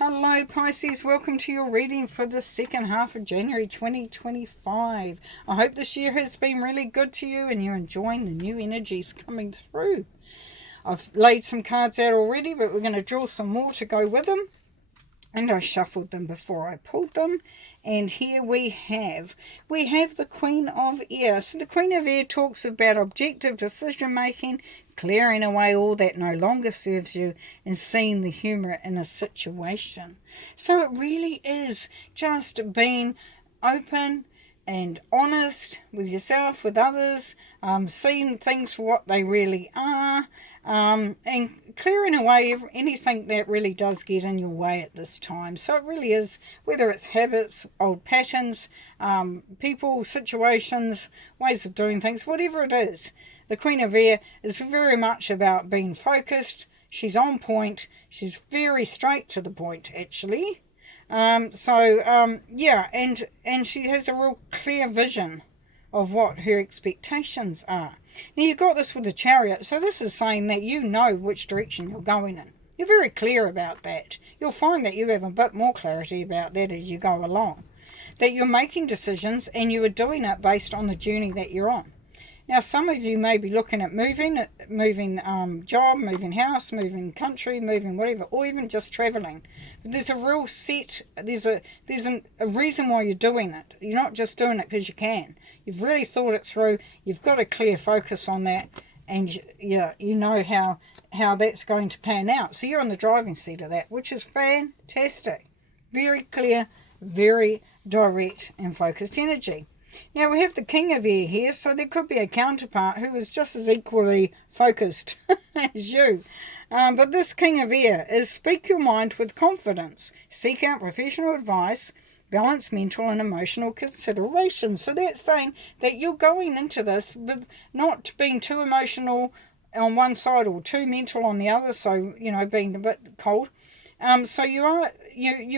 Hello Pisces, welcome to your reading for the second half of January 2025. I hope this year has been really good to you and you're enjoying the new energies coming through. I've laid some cards out already, but we're going to draw some more to go with them. And I shuffled them before I pulled them. And here we have the Queen of Air. So the Queen of Air talks about objective decision making, clearing away all that no longer serves you, and seeing the humour in a situation. So it really is just being open and honest with yourself, with others, seeing things for what they really are, and clearing away anything that really does get in your way at this time. So it really is, whether it's habits, old patterns, people, situations, ways of doing things, whatever it is. The Queen of Air is very much about being focused. She's on point. She's very straight to the point, actually. And she has a real clear vision of what her expectations are. Now, you got this with the Chariot, so this is saying that you know which direction you're going in. You're very clear about that. You'll find that you have a bit more clarity about that as you go along. That you're making decisions and you are doing it based on the journey that you're on. Now, some of you may be looking at moving job, moving house, moving country, moving whatever, or even just travelling. But there's a real there's a reason why you're doing it. You're not just doing it because you can. You've really thought it through. You've got a clear focus on that, and you know how that's going to pan out. So you're on the driving seat of that, which is fantastic. Very clear, very direct and focused energy. Now we have the King of Air here, so there could be a counterpart who is just as equally focused as you. But this King of Air is speak your mind with confidence, seek out professional advice, balance mental and emotional considerations. So that's saying that you're going into this with not being too emotional on one side or too mental on the other, so, being a bit cold. So you are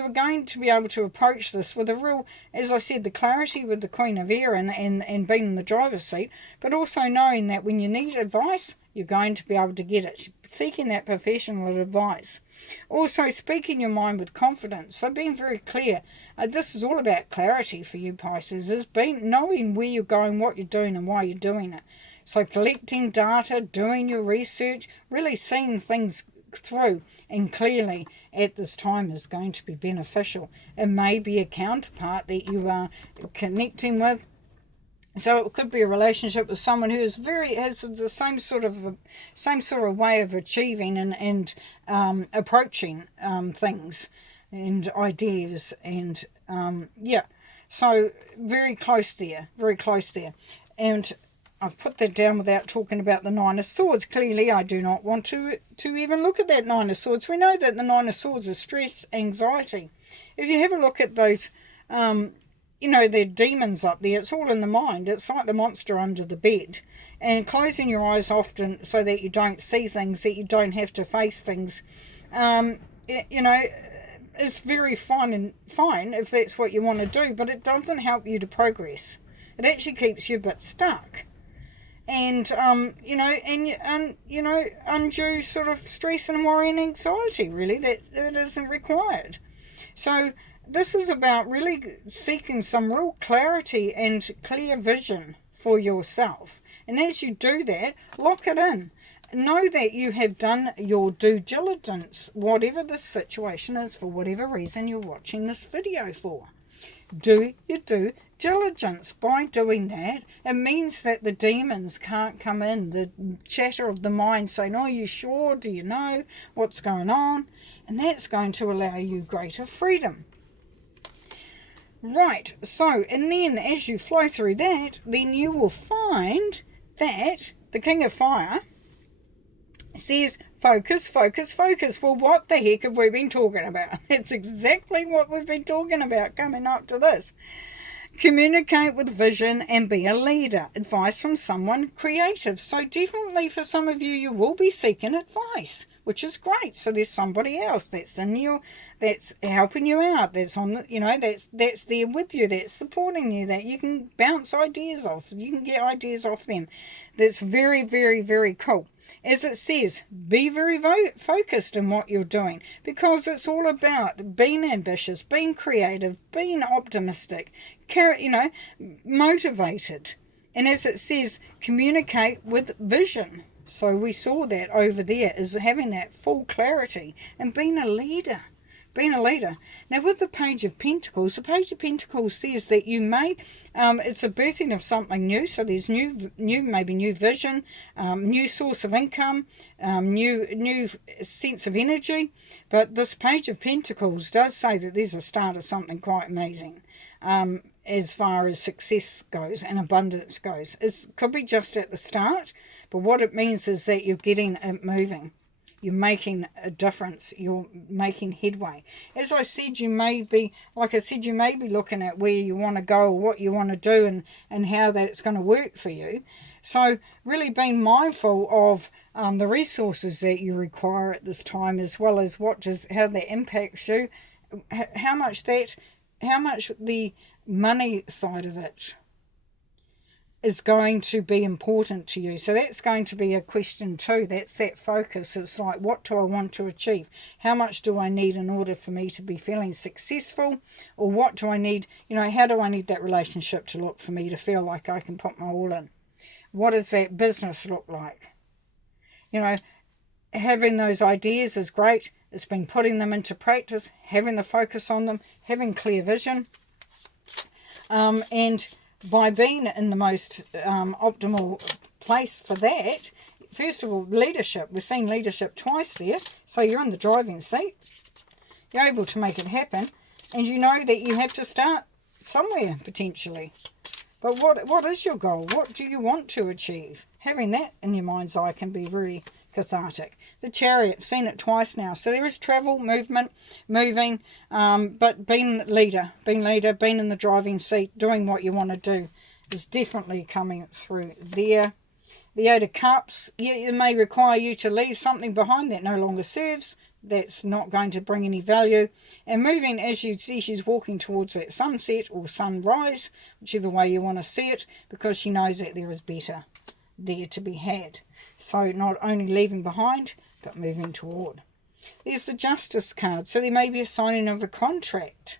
going to be able to approach this with a real, as I said, the clarity with the Queen of Air and being in the driver's seat, but also knowing that when you need advice, you're going to be able to get it. Seeking that professional advice. Also speaking your mind with confidence. So being very clear. This is all about clarity for you Pisces. Is knowing where you're going, what you're doing and why you're doing it. So collecting data, doing your research, really seeing things through and clearly at this time is going to be beneficial. It may be a counterpart that you are connecting with, so it could be a relationship with someone who has the same sort of way of achieving and approaching things and ideas and so very close there, and I've put that down without talking about the Nine of Swords. Clearly, I do not want to even look at that Nine of Swords. We know that the Nine of Swords is stress, anxiety. If you have a look at those, they're demons up there. It's all in the mind. It's like the monster under the bed. And closing your eyes often so that you don't see things, that you don't have to face things, it's very fine if that's what you want to do, but it doesn't help you to progress. It actually keeps you a bit stuck. And, undue sort of stress and worry and anxiety, really, that isn't required. So this is about really seeking some real clarity and clear vision for yourself. And as you do that, lock it in. Know that you have done your due diligence, whatever the situation is, for whatever reason you're watching this video for. Do your due diligence. By doing that, it means that the demons can't come in, the chatter of the mind saying, are you sure, do you know what's going on? And that's going to allow you greater freedom. Right, so, and then as you flow through that, then you will find that the King of Fire says, focus, focus, focus. Well, what the heck have we been talking about? It's exactly what we've been talking about coming up to this. Communicate with vision and be a leader. Advice from someone creative. So definitely for some of you, you will be seeking advice, which is great. So there's somebody else that's in you, that's helping you out, that's on the, that's there with you, that's supporting you, that you can bounce ideas off. You can get ideas off them. That's very, very, very cool. As it says, be very focused in what you're doing, because it's all about being ambitious, being creative, being optimistic, motivated. And as it says, communicate with vision. So we saw that over there is having that full clarity and being a leader. Being a leader. Now with the Page of Pentacles, the Page of Pentacles says that you may, it's a birthing of something new. So there's maybe new vision, new source of income, new sense of energy. But this Page of Pentacles does say that there's a start of something quite amazing. As far as success goes and abundance goes. It could be just at the start, but what it means is that you're getting it moving. You're making a difference. You're making headway. As I said, you may be looking at where you want to go or what you want to do and how that's going to work for you. So really being mindful of the resources that you require at this time, as well as how that impacts you, how much the money side of it is going to be important to you. So that's going to be a question too. That's that focus. It's like, what do I want to achieve? How much do I need in order for me to be feeling successful? Or what do I need, how do I need that relationship to look for me to feel like I can put my all in? What does that business look like? Having those ideas is great. It's been putting them into practice, having the focus on them, having clear vision. And by being in the most optimal place for that, first of all, leadership. We're seeing leadership twice there. So you're in the driving seat. You're able to make it happen. And you know that you have to start somewhere, potentially. But what is your goal? What do you want to achieve? Having that in your mind's eye can be very cathartic. The Chariot, seen it twice now. So there is travel, movement, moving, but being leader, being in the driving seat, doing what you want to do is definitely coming through there. The Eight of Cups, it may require you to leave something behind that no longer serves, that's not going to bring any value. And moving, as you see, she's walking towards that sunset or sunrise, whichever way you want to see it, because she knows that there is better there to be had. So not only leaving behind, but moving toward. There's the Justice card. So there may be a signing of a contract,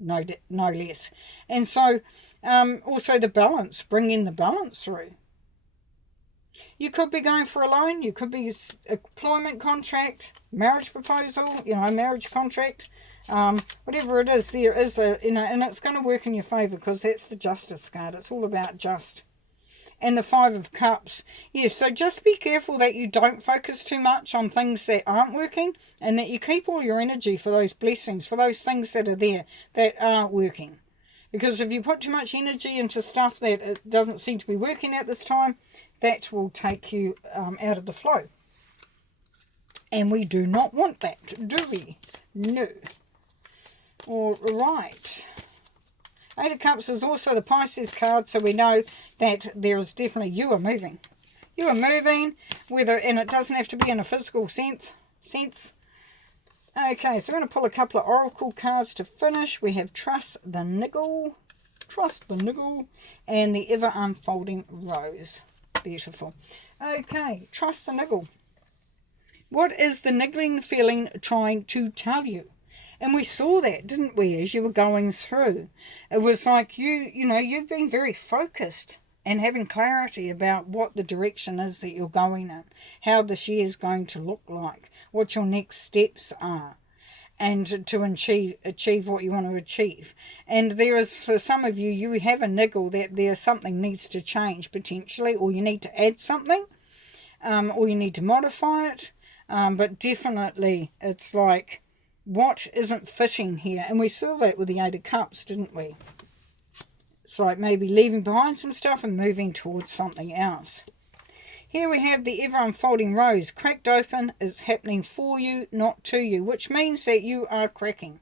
no less. And so also the balance, bringing the balance through. You could be going for a loan. You could be a employment contract, marriage proposal, marriage contract. Whatever it is, there is and it's going to work in your favour because that's the Justice card. It's all about just. And the Five of Cups. Yes, so just be careful that you don't focus too much on things that aren't working, and that you keep all your energy for those blessings, for those things that are there that aren't working. Because if you put too much energy into stuff that it doesn't seem to be working at this time, that will take you out of the flow. And we do not want that, do we? No. All right. Eight of Cups is also the Pisces card, so we know that there is definitely you are moving. You are moving, and it doesn't have to be in a physical sense. Okay, so I'm going to pull a couple of oracle cards to finish. We have Trust the Niggle, and the Ever Unfolding Rose. Beautiful. Okay, Trust the Niggle. What is the niggling feeling trying to tell you? And we saw that, didn't we, as you were going through. It was like you've been very focused and having clarity about what the direction is that you're going in, how this year is going to look like, what your next steps are, and to achieve what you want to achieve. And there is, for some of you, you have a niggle that something needs to change potentially, or you need to add something, or you need to modify it. But definitely it's like, what isn't fitting here? And we saw that with the Eight of Cups, didn't we? It's like maybe leaving behind some stuff and moving towards something else. Here we have the Ever Unfolding Rose. Cracked open is happening for you, not to you, which means that you are cracking.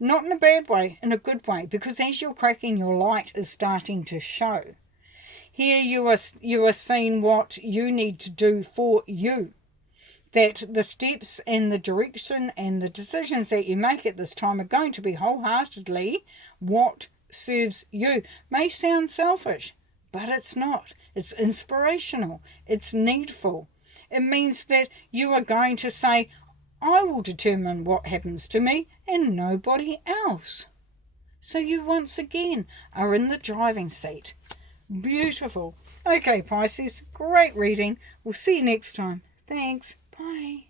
Not in a bad way, in a good way, because as you're cracking, your light is starting to show. Here you are seeing what you need to do for you. That the steps and the direction and the decisions that you make at this time are going to be wholeheartedly what serves you. May sound selfish, but it's not. It's inspirational. It's needful. It means that you are going to say, I will determine what happens to me and nobody else. So you once again are in the driving seat. Beautiful. Okay, Pisces, great reading. We'll see you next time. Thanks. Bye.